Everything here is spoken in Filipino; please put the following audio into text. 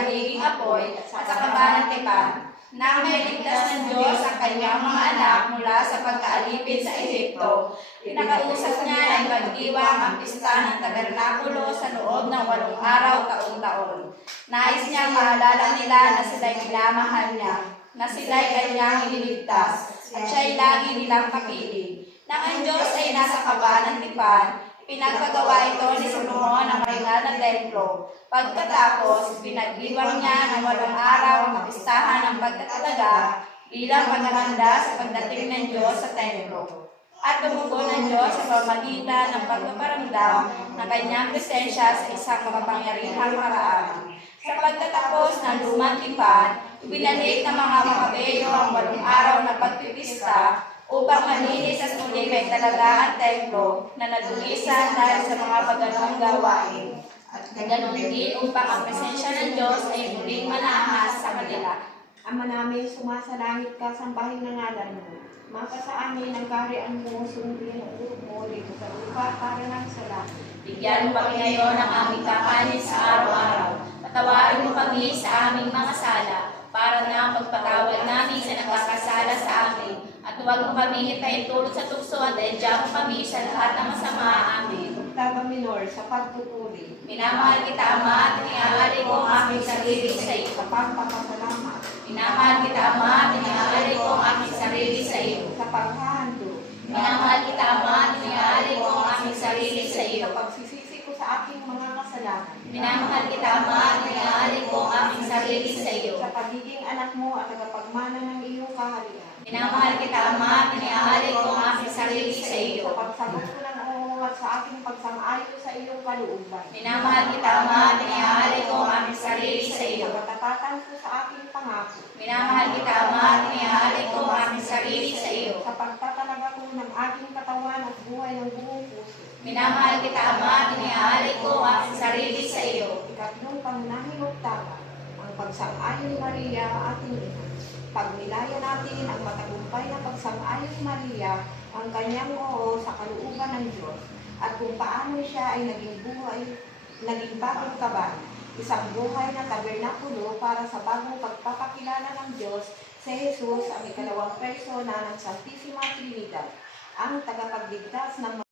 haliging apoy at sa kabanang tipan, nang may ligtas ng Diyos ang kanyang mga anak mula sa pagkaalipin sa Ehipto. Pinakausap niya na ipagdiwang ang pista ng tabernakulo sa loob ng 8 araw taon-taon. Nais niyang maalala nila na sila'y minamahal niya, na sila'y kanyang iniligtas, at siya'y lagi nilang kapiling. Nang ang Diyos ay nasa kabanang tipan, pinagpagawa ito ni Solomon ang maringal na templo. Pagkatapos, pinagdiwang niya ng 8 araw ang kapistahan ng pagtatalaga bilang paghahanda sa pagdating ng Diyos sa templo. At tumugon ng Diyos sa pamamagitan ng pagpaparamdam ng kanyang presensya sa isang makapangyarihang paraan. Sa pagtatapos ng lumang tipan, ibinalik ng mga makabeyo ang 8 araw na pagpipista upang malinis at muli may talaga ang templo na nadulisan dahil sa mga paganong gawain. At ganoon din upang ang presensya ng Diyos ay muling manahas sa kanila. Ama namin, sumasalangit ka, sambahin ng ngalan mo. Maka sa amin ang kaharian mo, sundin ang ulo mo, dito sa lupa para ng sala. Bigyan mo kami ngayon ng aming kakanin sa araw-araw. Patawarin mo kami sa aming mga sala, para na pagpatawad namin sa nakakasala sa amin. At huwag mo kami ipaintulot sa tukso at edya mo kami sa lahat ng masama. Amen. Oktava minor sa pagpupuri. Minamahal kita, Ama, at iniaalay ko ang aking sarili sa iyo. Sa pagpapasalamat. Minamahal kita, Ama, at iniaalay ko ang aking sarili sa iyo. Sa paghahandog. Minamahal kita, Ama, at iniaalay ko ang aking sarili sa iyo. Sa pagsisisi ko sa aking mga kasalanan. Minamahal kita, Ama, at iniaalay ko ang aking sarili sa iyo. Sa pagiging anak mo at tagapagmana ng iyong kaharian. Minamahal kita, Ama, at iniaalay ko ang aking sarili sa iyo. Sa pagsagot ko ng oo at sa aking pagsang-ayon sa iyong kalooban. Minamahal kita, Ama, at iniaalay ko ang aking sarili sa iyo. Sa katatatan ko sa aking pangako. Minamahal kita, Ama, at iniaalay ko ang aking sarili sa iyo. Sa pagtatalaga ko ng aking katawan at buhay ng buong puso. Minamahal kita, Ama, at iniaalay ko ang aking sarili sa iyo. Ikatlong pangunahing oktaba, ang pagsang-ayon ni Maria, ating ina. Pagnilaya natin ang matagumpay na pagsang-ayon ni Maria, ang kanyang oo sa kalooban ng Diyos, at kung paano siya ay naging bagong kaban, isang buhay na tabernakulo para sa bagong pagpapakilala ng Diyos si Jesus, ang ikalawang persona ng Santisima Trinidad, ang tagapagligtas ng